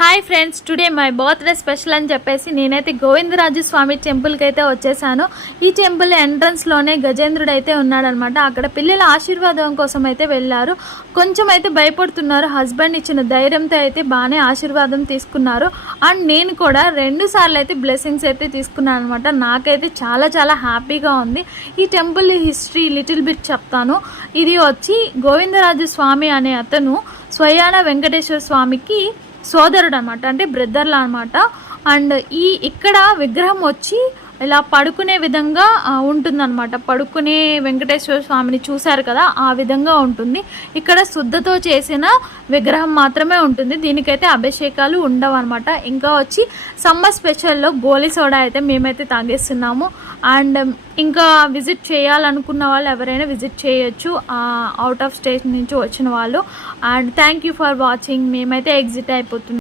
Hi friends, today my birthday special అని చెప్పేసి నేనైతే గోవిందరాజు స్వామి టెంపుల్కి అయితే వచ్చేసాను. ఈ టెంపుల్ ఎంట్రన్స్లోనే గజేంద్రుడు అయితే ఉన్నాడనమాట. అక్కడ పిల్లల ఆశీర్వాదం కోసం అయితే వెళ్ళారు. కొంచెం అయితే భయపడుతున్నారు. హస్బెండ్ ఇచ్చిన ధైర్యంతో అయితే బాగానే ఆశీర్వాదం తీసుకున్నారు. అండ్ నేను కూడా 2 సార్లు అయితే బ్లెస్సింగ్స్ అయితే తీసుకున్నాను అనమాట. నాకైతే చాలా చాలా హ్యాపీగా ఉంది. ఈ టెంపుల్ హిస్టరీ లిటిల్ బిట్ చెప్తాను. ఇది వచ్చి గోవిందరాజు స్వామి అనే అతను స్వయాన వెంకటేశ్వర స్వామికి సోదరుడు అనమాట, అంటే బ్రదర్లా అనమాట. అండ్ ఇక్కడ విగ్రహం వచ్చి ఇలా పడుకునే విధంగా ఉంటుందన్నమాట. పడుకునే వెంకటేశ్వర స్వామిని చూశారు కదా, ఆ విధంగా ఉంటుంది. ఇక్కడ శుద్ధతో చేసిన విగ్రహం మాత్రమే ఉంటుంది. దీనికైతే అభిషేకాలు ఉండవు అనమాట. ఇంకా వచ్చి సమ్మర్ స్పెషల్లో గోలీ సోడా అయితే మేమైతే తాగేస్తున్నాము. అండ్ ఇంకా విజిట్ చేయాలనుకున్న వాళ్ళు ఎవరైనా విజిట్ చేయొచ్చు, అవుట్ ఆఫ్ స్టేట్ నుంచి వచ్చిన వాళ్ళు. And thank you for watching. మేమైతే ఎగ్జిట్ అయిపోతున్నాం.